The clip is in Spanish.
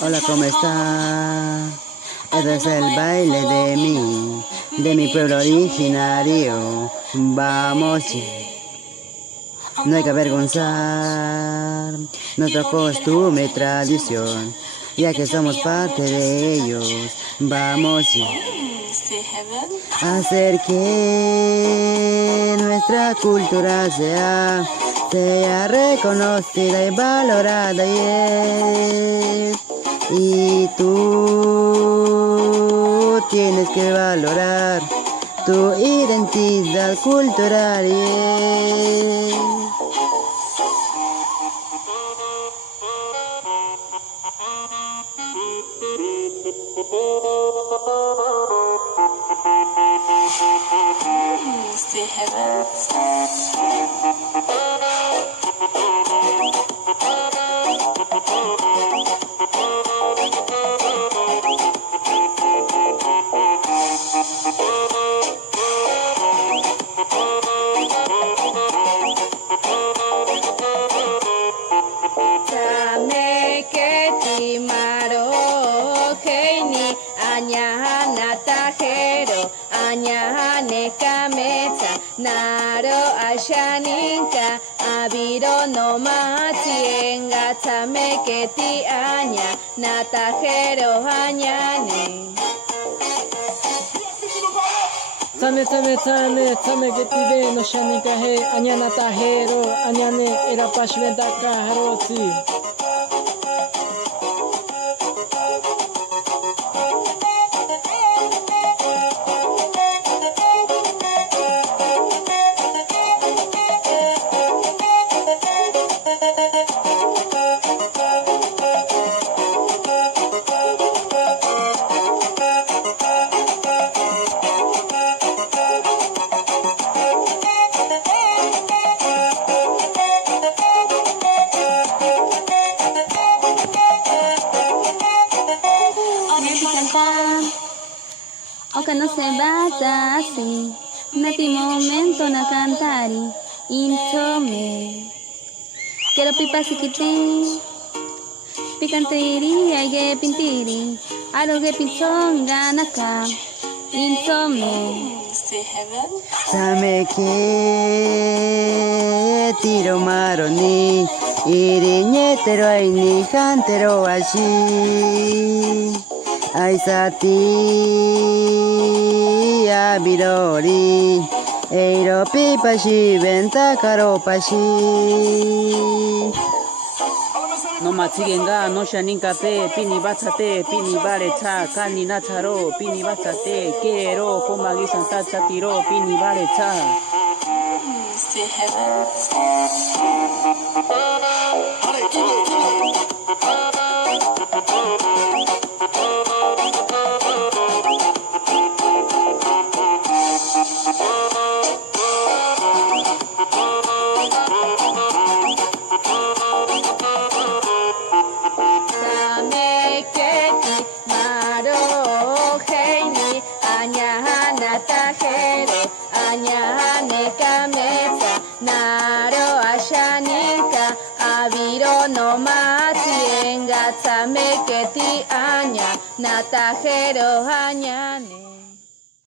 Hola, ¿cómo está? Este es el baile de mi pueblo originario. Vamos, no hay que avergonzar nuestra costumbre y tradición, ya que somos parte de ellos. Vamos a hacer que nuestra cultura sea reconocida y valorada. Y tú tienes que valorar tu identidad cultural. Naro ashaninka abiro no machienga tameketi aña natajero añane. Tame keti be no shaninka he aña natajero añane era pashventa kaharoti. Oka no se bata así, nati momento na cantari, intome. Quiero pipa siquiti, picantiri, aige pintiri, aroge pinzonga naka, intome. Same que tiro maroni, iriñetero ay ni cantero allí. Ay sati abirori, eiro pipashi venta karopashi. No machigenga no shaninka te pini batsate pini bare cha kani nacharo pini batsate quiero pomagi santa chatiro pini bare cha. Naro ashaninka abiro no machienga tameketi aña natajero añane.